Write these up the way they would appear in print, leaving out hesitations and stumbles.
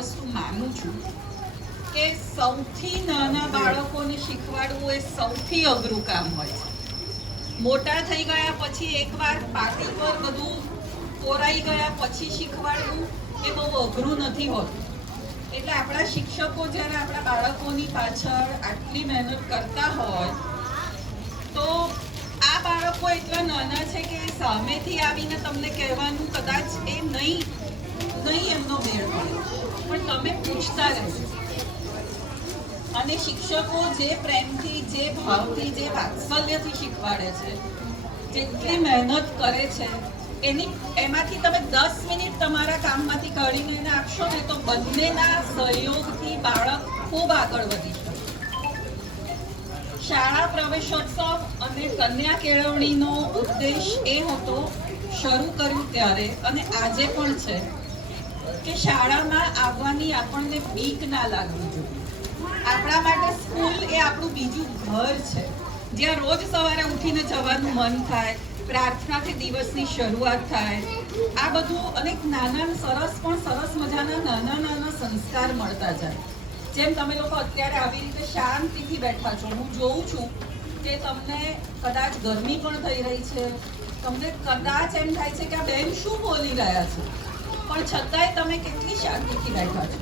વસ્તુ માનું છું કે સૌથી નાના બાળકોને શીખવાડવું એ સૌથી અઘરું કામ હોય છે. મોટા થઈ ગયા પછી એકવાર પાટી પર બધું કોરાઈ ગયા પછી શીખવાડવું એ બહુ અઘરું નથી હોતું. એટલે આપણા શિક્ષકો જ્યારે આપણા બાળકોની પાછળ આટલી મહેનત કરતા હોય તો આ બાળકો એટલા નાના છે કે સામેથી આવીને તમને કહેવાનું કદાચ એ નહીં એમનો મેળ પડે, પણ તમે પૂછતા રહેજો. અને શિક્ષકો જે પ્રેમથી, જે ભાવથી, જે વાત્સલ્યથી શીખવાડે છે, જેટલી મહેનત કરે છે, એમાંથી તમે 10 મિનિટ તમારા કામમાંથી કાઢીને એને આપશો ને તો બંનેના સહયોગથી બાળક ખૂબ આગળ વધી શકે. શાળા પ્રવેશોત્સવ અને કન્યા કેળવણીનો ઉદ્દેશ એ હતો, શરૂ કર્યું ત્યારે અને આજે પણ છે, કે શાળામાં આવવાની આપણને બીક ના લાગવી જોઈએ. આપણા માટે સ્કૂલ એ આપણું બીજું ઘર છે, જ્યાં રોજ સવારે ઉઠીને જવાનું મન થાય, પ્રાર્થનાથી દિવસની શરૂઆત થાય. આ બધું અનેક નાના સરસ મજાના નાના સંસ્કાર મળતા જાય. જેમ તમે લોકો અત્યારે આવી રીતે શાંતિથી બેઠા છો, હું જોઉં છું કે તમને કદાચ ગરમી પણ થઈ રહી છે, તમને કદાચ એમ થાય છે કે આ બેન શું બોલી રહ્યા છે, પણ છતાંય તમે કેટલી શાંતિથી બેઠા છો.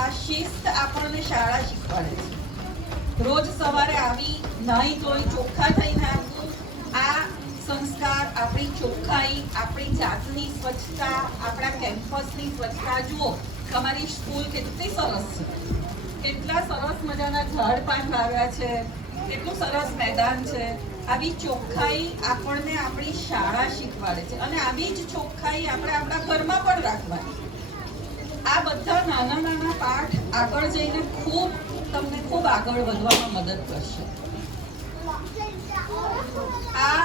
આ શિસ્ત આપણને શાળા શીખવાડે છે. રોજ સવારે આવી નાહી ધોઈ ચોખ્ખા થઈને આવવું, આ સંસ્કાર, આપણી ચોખ્ખાઈ, આપણી જાતની સ્વચ્છતા, આપણા કેમ્પસની સ્વચ્છતા. જુઓ તમારી સ્કૂલ કેટલી સરસ છે, કેટલા સરસ મજાના ઝાડ પાન વાવ્યા છે, કેટલું સરસ મેદાન છે. આવી ચોખ્ખાઈ આપણને આપણી શાળા શીખવાડે છે અને આવી જ ચોખ્ખાઈ આપણે આપણા ઘરમાં પણ રાખવાની. આ બધા નાના પાઠ આગળ જઈને તમને ખૂબ આગળ વધવામાં મદદ કરશે. આ